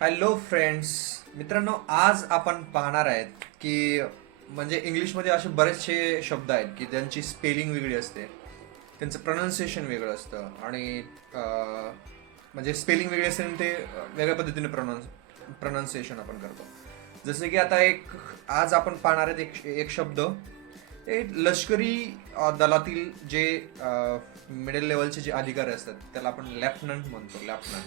Hello friends, मित्रांनो, आज आपण पाहणार आहेत की म्हणजे इंग्लिशमध्ये असे बरेचसे शब्द आहेत की त्यांची स्पेलिंग वेगळी असते, त्यांचं प्रोनाऊन्सिएशन वेगळं असतं आणि म्हणजे स्पेलिंग वेगळी असते आणि ते वेगळ्या पद्धतीने प्रोनाऊन्सिएशन आपण करतो. जसं की आता आज आपण पाहणार आहेत एक शब्द, ते लष्करी दलातील जे मिडल लेवलचे जे अधिकारी असतात त्याला आपण लेफ्टनंट म्हणतो. लेफ्टनंट,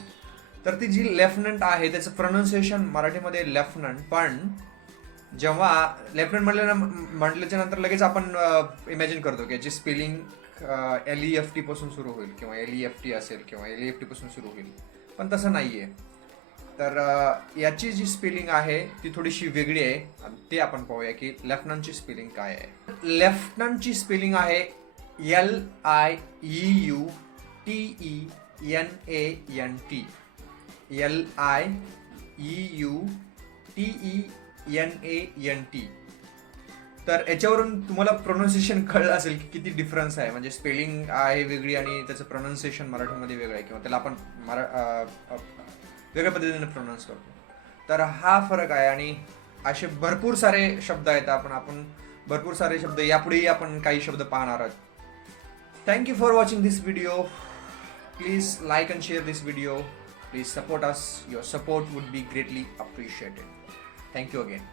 तर ती जी लेफ्टनंट आहे त्याचं प्रोनाऊन्सिएशन मराठीमध्ये लेफ्टनंट, पण जेव्हा लेफ्टनंट म्हटल्याच्या नंतर लगेच आपण इमॅजिन करतो की याची स्पेलिंग LEFT पासून सुरू होईल किंवा LEFT असेल किंवा LEFT पासून सुरू होईल, पण तसं नाहीये. तर याची जी स्पेलिंग आहे ती थोडीशी वेगळी आहे आणि ते आपण पाहूया की लेफ्टनंटची स्पेलिंग काय आहे. लेफ्टनंटची स्पेलिंग आहे LIEUTENANT. LIEUTENANT. तर याच्यावरून तुम्हाला प्रोनाऊन्सिएशन कळलं असेल की किती डिफरन्स आहे, म्हणजे स्पेलिंग आहे वेगळी आणि त्याचं प्रोनाऊन्सिएशन मराठीमध्ये वेगळं आहे किंवा त्याला आपण वेगळ्या पद्धतीने प्रोनाऊन्स करतो. तर हा फरक आहे आणि असे भरपूर सारे शब्द आहेत. आपण भरपूर सारे शब्द यापुढेही आपण काही शब्द पाहणार आहोत. Thank you for watching this video. Please like and share this video. Please support us. Your support would be greatly appreciated. Thank you again.